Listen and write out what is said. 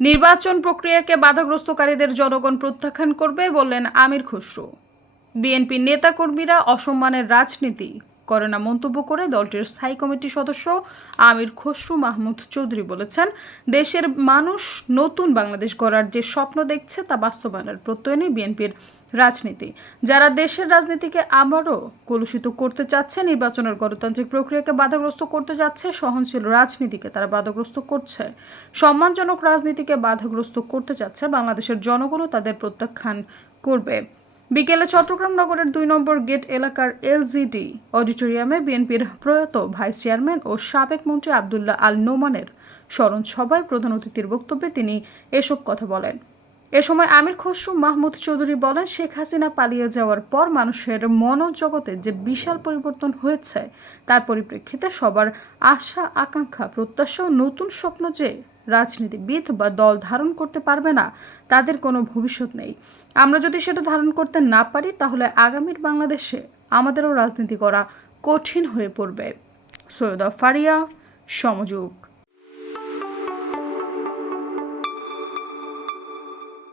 নির্বাচন প্রক্রিয়াকে বাধাগ্রস্তকারীদের জনগণ প্রত্যাখ্যান করবে বললেন আমির খসরু। বিএনপির নেতাকর্মীরা অসম্মানের রাজনীতি করে না মন্তব্য করে দলটির স্থায়ী কমিটির সদস্য আমির খসরু মাহমুদ চৌধুরী বলেছেন, দেশের মানুষ নতুন বাংলাদেশ গড়ার যে স্বপ্ন দেখছে তা বাস্তবায়নের প্রত্যয় নেই বিএনপির রাজনীতি। যারা দেশের রাজনীতিকে আবারও কলুষিত করতে চাচ্ছে, নির্বাচনের গণতান্ত্রিক প্রক্রিয়াকে বাধাগ্রস্ত করতে যাচ্ছে, সহনশীল রাজনীতিকে তারা বাধাগ্রস্ত করছে, সম্মানজনক রাজনীতিকে বাধাগ্রস্ত করতে চাচ্ছে, বাংলাদেশের জনগণও তাদের প্রত্যাখ্যান করবে। বিকেলে চট্টগ্রাম নগরের ২ নম্বর গেট এলাকার এলজিডি অডিটোরিয়ামে বিএনপির প্রয়াত ভাইস চেয়ারম্যান ও সাবেক মন্ত্রী আব্দুল্লাহ আল নোমানের স্মরণ সভায় প্রধান অতিথির বক্তব্যে তিনি এসব কথা বলেন। এ সময় আমির খসরু মাহমুদ চৌধুরী বলেন, শেখ হাসিনা পালিয়ে যাওয়ার পর মানুষের মনোজগতে যে বিশাল পরিবর্তন হয়েছে, তার পরিপ্রেক্ষিতে সবার আশা, আকাঙ্ক্ষা, প্রত্যাশা ও নতুন স্বপ্ন যে রাজনীতিবিদ বা দল ধারণ করতে পারবে না, তাদের কোনো ভবিষ্যৎ নেই। আমরা যদি সেটা ধারণ করতে না পারি, তাহলে আগামীর বাংলাদেশে আমাদেরও রাজনীতি করা কঠিন হয়ে পড়বে। সৈয়দা ফারিয়া, সমযোগ।